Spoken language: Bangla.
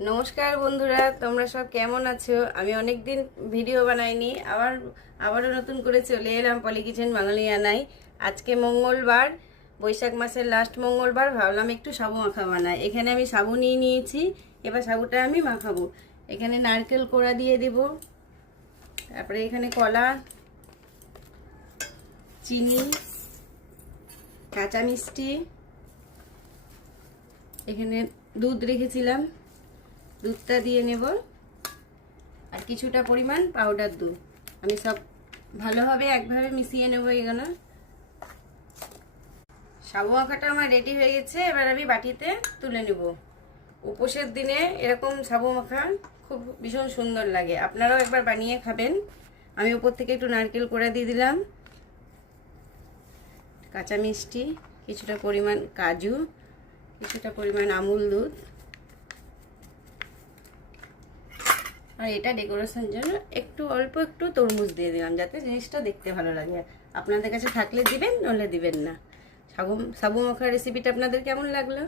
নমস্কার বন্ধুরা, তোমরা সব কেমন আছো? আমি অনেক দিন ভিডিও বানাইনি, আবারও নতুন করে চলে এলাম পলি কিচেন বাঙালিয়ানায়। আজকে মঙ্গলবার, বৈশাখ মাসের লাস্ট মঙ্গলবার, ভাবলাম একটু সাবু মাখা বানাই। এখানে আমি সাবু নিয়ে নিয়েছি, এবার সাবুটা আমি মাখাবো। এখানে নারকেল কোড়া দিয়ে দেব, তারপরে এখানে কলা, চিনি, কাঁচা মিষ্টি, এখানে দুধ রেখেছিলাম, দুধটা দিয়ে নেব, আর কিছুটা পরিমাণ পাউডার দুধ। আমি সব ভালোভাবে একভাবে মিশিয়ে নেব। এখানে সাবু মাখাটা আমার রেডি হয়ে গেছে, এবার আমি বাটিতে তুলে নেব। উপোসের দিনে এরকম সাবু মাখা খুব ভীষণ সুন্দর লাগে, আপনারাও একবার বানিয়ে খাবেন। আমি উপর থেকে একটু নারকেল কোড়া দিয়ে দিলাম, কাঁচা মিষ্টি, কিছুটা পরিমাণ কাজু, কিছুটা পরিমাণ আমুল দুধ, আর এটা ডেকোরেশনের জন্য একটু অল্প একটু তরমুজ দিয়ে দিলাম, যাতে জিনিসটা দেখতে ভালো লাগে। আপনাদের কাছে থাকলে দিবেন, নইলে দিবেন না। সাবু মাখার রেসিপিটা আপনাদের কেমন লাগলো?